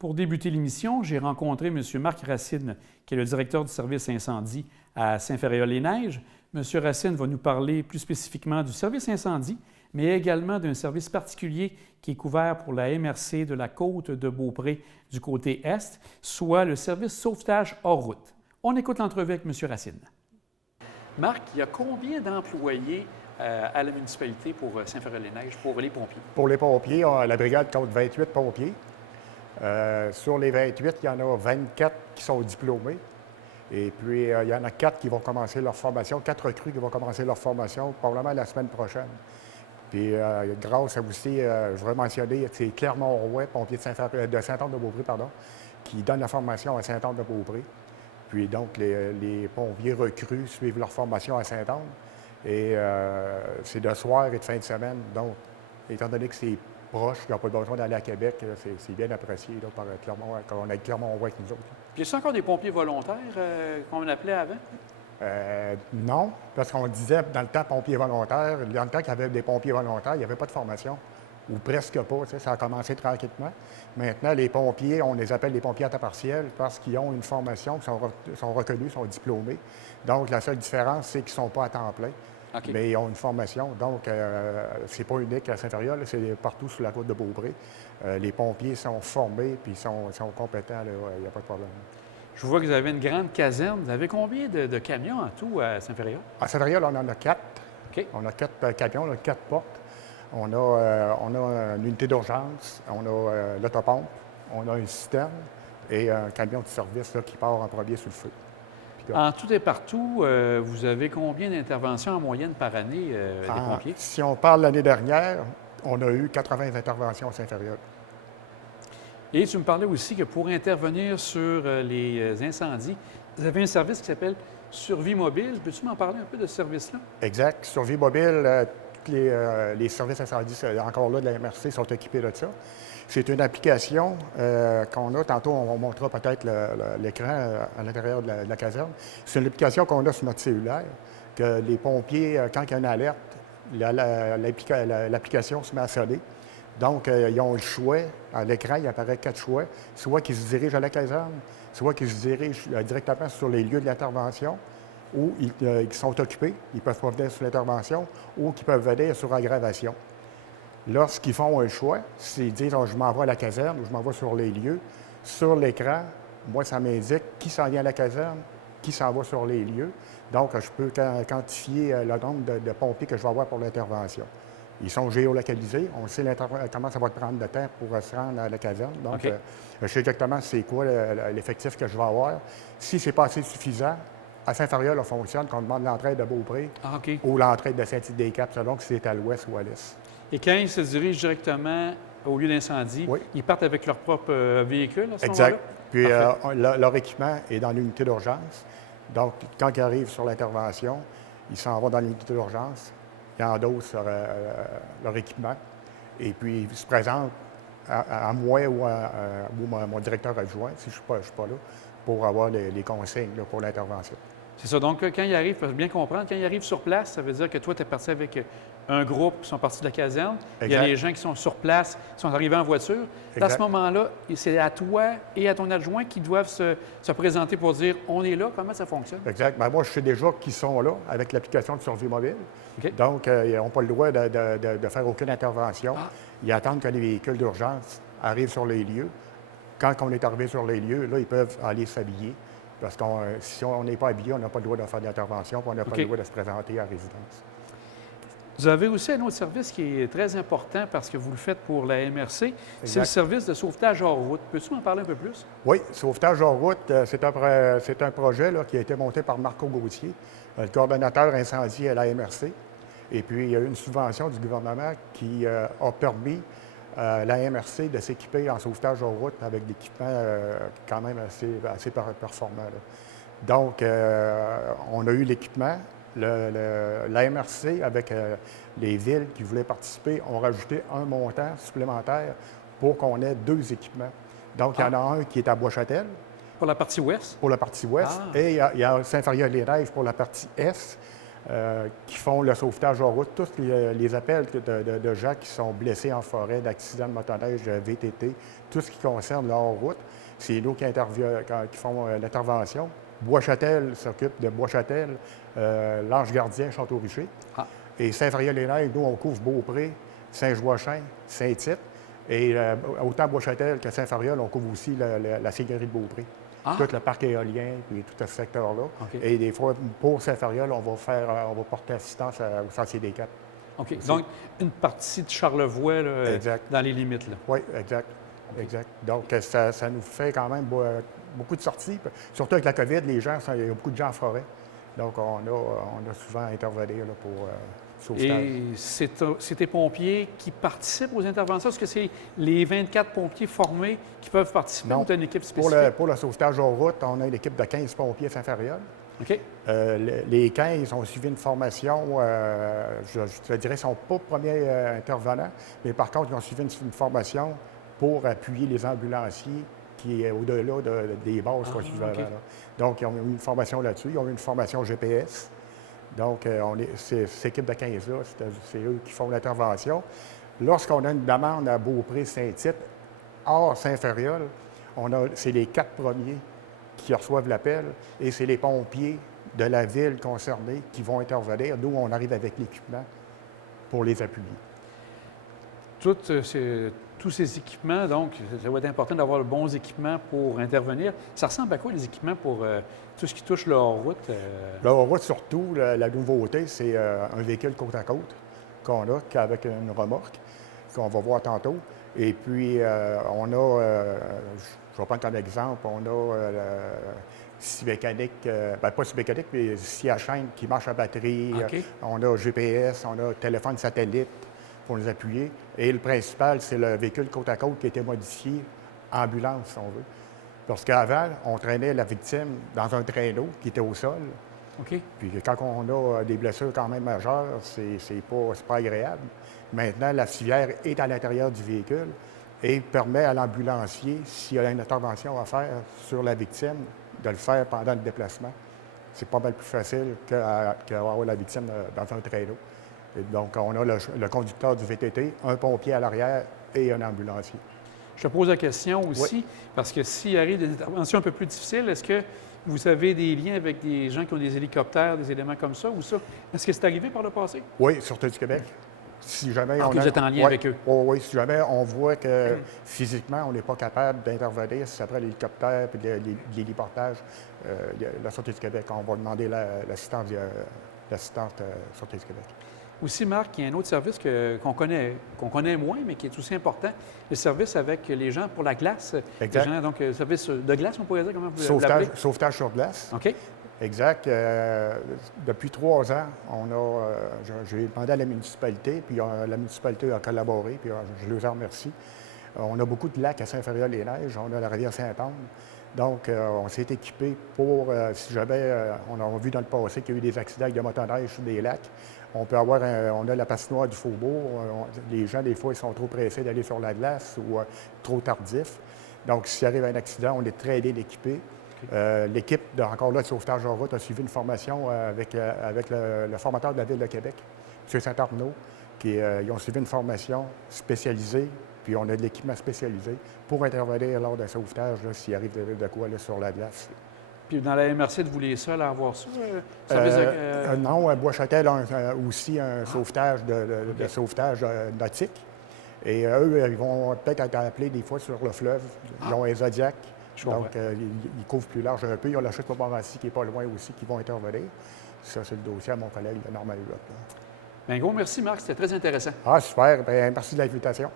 Pour débuter l'émission, j'ai rencontré M. Marc Racine, qui est le directeur du service incendie à Saint-Ferréol-les-Neiges. M. Racine va nous parler plus spécifiquement du service incendie, mais également d'un service particulier qui est couvert pour la MRC de la côte de Beaupré du côté est, soit le service sauvetage hors route. On écoute l'entrevue avec M. Racine. Marc, il y a combien d'employés à la municipalité pour Saint-Ferréol-les-Neiges, pour les pompiers? Pour les pompiers, la brigade compte 28 pompiers. Sur les 28, il y en a 24 qui sont diplômés. Et puis, il y en a 4 qui vont commencer leur formation, 4 recrues qui vont commencer leur formation probablement la semaine prochaine. Puis, grâce à aussi, je voudrais mentionner, c'est Clermont-Roy, pompier de Saint-Anne-de-Beaupré, qui donne la formation à Saint-Anne-de-Beaupré. Puis, donc, les pompiers recrues suivent leur formation à Saint-Anne. Et c'est de soir et de fin de semaine. Donc, étant donné que c'est proche, ils n'ont pas besoin d'aller à Québec, c'est bien apprécié là, par Clermont, quand on a Clermont-Roy avec nous autres. Puis, est-ce encore des pompiers volontaires qu'on appelait avant? Non, parce qu'on disait dans le temps pompiers volontaires, dans le temps qu'il y avait des pompiers volontaires, il n'y avait pas de formation, ou presque pas, ça a commencé tranquillement. Maintenant, les pompiers, on les appelle les pompiers à temps partiel parce qu'ils ont une formation, qui sont reconnus, sont diplômés. Donc, la seule différence, c'est qu'ils ne sont pas à temps plein. Okay. Mais ils ont une formation, donc c'est pas unique à Saint-Ferréol, c'est partout sur la côte de Beaupré. Les pompiers sont formés puis sont compétents, il n'y a pas de problème. Je vois que vous avez une grande caserne. Vous avez combien de camions en tout à Saint-Ferréol? À Saint-Ferréol, on en a 4. Okay. On a 4 camions, on a 4 portes. On a une unité d'urgence, on a l'autopompe, on a une citerne et un camion de service là, qui part en premier sur le feu. En tout et partout, vous avez combien d'interventions en moyenne par année des pompiers? Si on parle l'année dernière, on a eu 80 interventions à Saint-Ferréol. Et tu me parlais aussi que pour intervenir sur les incendies, vous avez un service qui s'appelle Survie mobile. Peux-tu m'en parler un peu de ce service-là? Exact. Survie mobile, tous les services incendies, encore là, de la MRC, sont équipés de ça. C'est une application qu'on a. Tantôt, on montrera peut-être l'écran à l'intérieur de la caserne. C'est une application qu'on a sur notre cellulaire, que les pompiers, quand il y a une alerte, l'application se met à sonner. Donc, ils ont le choix. À l'écran, il apparaît 4 choix. Soit qu'ils se dirigent à la caserne, soit qu'ils se dirigent directement sur les lieux de l'intervention, ou ils sont occupés, ils ne peuvent pas venir sur l'intervention, ou qu'ils peuvent venir sur aggravation. Lorsqu'ils font un choix, s'ils disent « je m'en vais à la caserne » ou « je m'en vais sur les lieux », sur l'écran, moi, ça m'indique qui s'en vient à la caserne, qui s'en va sur les lieux. Donc, je peux quantifier le nombre de pompiers que je vais avoir pour l'intervention. Ils sont géolocalisés. On sait comment ça va prendre de temps pour se rendre à la caserne. Donc, okay. Je sais exactement c'est quoi l'effectif que je vais avoir. Si ce n'est pas assez suffisant, à Saint-Ferréol, on fonctionne qu'on demande l'entraide de Beaupré ou l'entraide de Saint-Hyacinthe-des-Caps, selon si c'est à l'ouest ou à l'est. Et quand ils se dirigent directement au lieu d'incendie, ils partent avec leur propre véhicule à ce moment-là? Exact. Puis leur équipement est dans l'unité d'urgence. Donc, quand ils arrivent sur l'intervention, ils s'en vont dans l'unité d'urgence, ils endossent leur équipement, et puis ils se présentent à moi ou à mon directeur adjoint, si je ne suis pas là, pour avoir les consignes là, pour l'intervention. C'est ça. Donc, quand ils arrivent, il faut bien comprendre, quand ils arrivent sur place, ça veut dire que toi, tu es parti avec un groupe qui sont partis de la caserne. Exact. Il y a les gens qui sont sur place, qui sont arrivés en voiture. Exact. À ce moment-là, c'est à toi et à ton adjoint qui doivent se présenter pour dire « on est là ». Comment ça fonctionne? Exact. Bien, moi, je sais déjà qu'ils sont là avec l'application de Survie mobile. Okay. Donc, ils n'ont pas le droit de faire aucune intervention. Ils attendent que les véhicules d'urgence arrivent sur les lieux. Quand on est arrivé sur les lieux, là, ils peuvent aller s'habiller. Parce que si on n'est pas habillé, on n'a pas le droit de faire d'intervention, puis on n'a pas le droit de se présenter à la résidence. Vous avez aussi un autre service qui est très important parce que vous le faites pour la MRC. C'est le service de sauvetage hors route. Peux-tu m'en parler un peu plus? Oui, sauvetage hors route, c'est un projet là, qui a été monté par Marco Gauthier, le coordonnateur incendie à la MRC. Et puis, il y a eu une subvention du gouvernement qui a permis à la MRC de s'équiper en sauvetage hors route avec des équipements quand même assez performants. Là. Donc, on a eu l'équipement. La MRC, avec les villes qui voulaient participer, ont rajouté un montant supplémentaire pour qu'on ait 2 équipements. Donc, il y en a un qui est à Bois-Châtel. Pour la partie ouest? Pour la partie ouest. Et il y a Saint-Ferréol-les-Neiges pour la partie est. qui font le sauvetage en route. Tous les appels de gens qui sont blessés en forêt, d'accidents de motoneige, VTT, tout ce qui concerne la hors-route, c'est nous qui font l'intervention. Bois-Châtel s'occupe de Bois-Châtel, l'Ange Gardien, Château-Richer. Ah. Et Saint-Fréol-les-Neiges, nous, on couvre Beaupré, Saint-Joachim, Saint-Tite. Et autant Bois-Châtel que Saint-Fréol, on couvre aussi la Seigneurie de Beaupré. Ah. Tout le parc éolien, puis tout ce secteur-là. Okay. Et des fois, pour Saint-Fréol, on va porter assistance au Sentier des Quatre. OK. Aussi. Donc, une partie de Charlevoix, là, dans les limites. Là. Oui, exact. Okay. Exact. Donc, ça nous fait quand même beaucoup de sorties. Surtout avec la COVID, il y a beaucoup de gens en forêt. Donc, on a souvent intervenu là, pour sauvetage. Et c'est tes pompiers qui participent aux interventions? Est-ce que c'est les 24 pompiers formés qui peuvent participer ou tu as une équipe spécifique? Pour le sauvetage en route, on a une équipe de 15 pompiers à Saint-Fréol. OK. Les 15 ont suivi une formation, je te dirais, ils ne sont pas premiers intervenants, mais par contre, ils ont suivi une formation pour appuyer les ambulanciers qui est au-delà des bases qu'on suivait avant. Là. Donc, ils ont eu une formation là-dessus. Ils ont eu une formation GPS. Donc, cette équipe de 15-là, c'est eux qui font l'intervention. Lorsqu'on a une demande à Beaupré-Saint-Tite, hors Saint-Fréol, c'est les 4 premiers qui reçoivent l'appel et c'est les pompiers de la ville concernée qui vont intervenir. Nous, on arrive avec l'équipement pour les appuyer. Tous ces équipements, donc, ça va être important d'avoir de bons équipements pour intervenir. Ça ressemble à quoi, les équipements pour tout ce qui touche le hors-route? Le hors-route, surtout, la nouveauté, c'est un véhicule côte à côte qu'on a, avec une remorque, qu'on va voir tantôt. Et puis, on a, je vais prendre comme exemple, on a scie mécanique, pas scie mécanique, mais scie à chaîne qui marche à batterie. Okay. On a GPS, on a téléphone satellite pour les appuyer. Et le principal, c'est le véhicule côte à côte qui a été modifié ambulance, si on veut. Parce qu'avant, on traînait la victime dans un traîneau qui était au sol. Okay. Puis quand on a des blessures quand même majeures, c'est pas agréable. Maintenant, la civière est à l'intérieur du véhicule et permet à l'ambulancier, s'il y a une intervention à faire sur la victime, de le faire pendant le déplacement. C'est pas mal plus facile qu'avoir la victime dans un traîneau. Et donc, on a le conducteur du VTT, un pompier à l'arrière et un ambulancier. Je te pose la question aussi, parce que s'il arrive des interventions un peu plus difficiles, est-ce que vous avez des liens avec des gens qui ont des hélicoptères, des éléments comme ça ou ça? Est-ce que c'est arrivé par le passé? Oui, Sûreté du Québec. Si jamais vous êtes en lien avec eux? Oui, si jamais on voit que physiquement, on n'est pas capable d'intervenir, si après l'hélicoptère et l'héliportage, la Sûreté du Québec, on va demander l'assistante Sûreté du Québec. Aussi, Marc, il y a un autre service qu'on connaît moins, mais qui est aussi important, le service avec les gens pour la glace. Exact. Les gens, donc, service de glace, on pourrait dire, comment vous l'appelez? Sauvetage sur glace. OK. Exact. Depuis 3 ans, j'ai demandé à la municipalité, puis la municipalité a collaboré, puis je les en remercie. On a beaucoup de lacs à Saint-Fréol-les-Neiges, on a la rivière Saint-Anne. Donc, on s'est équipé pour, si jamais on a vu dans le passé qu'il y a eu des accidents avec des motoneiges sur des lacs, on a la patinoire du Faubourg. Les gens, des fois, ils sont trop pressés d'aller sur la glace ou trop tardifs. Donc, s'il arrive un accident, on est très bien équipé. Okay. L'équipe, encore là, de sauvetage en route a suivi une formation avec le formateur de la Ville de Québec, M. Saint-Arnaud, ils ont suivi une formation spécialisée, puis on a de l'équipement spécialisé pour intervenir lors d'un sauvetage s'il arrive de quoi là, sur la glace. Puis dans la MRC, vous les seuls à avoir ça? Non, à Bois-Châtel a aussi un sauvetage de sauvetage nautique. Et eux, ils vont peut-être être appelés des fois sur le fleuve. Ils ont un Zodiac. Donc, ils couvrent plus large un peu. Ils ont la chute Montmorency qui n'est pas loin aussi, qui vont intervenir. Ça, c'est le dossier à mon collègue, Normand Hulot. Bien, gros merci, Marc. C'était très intéressant. Ah, super. Bien, merci de l'invitation.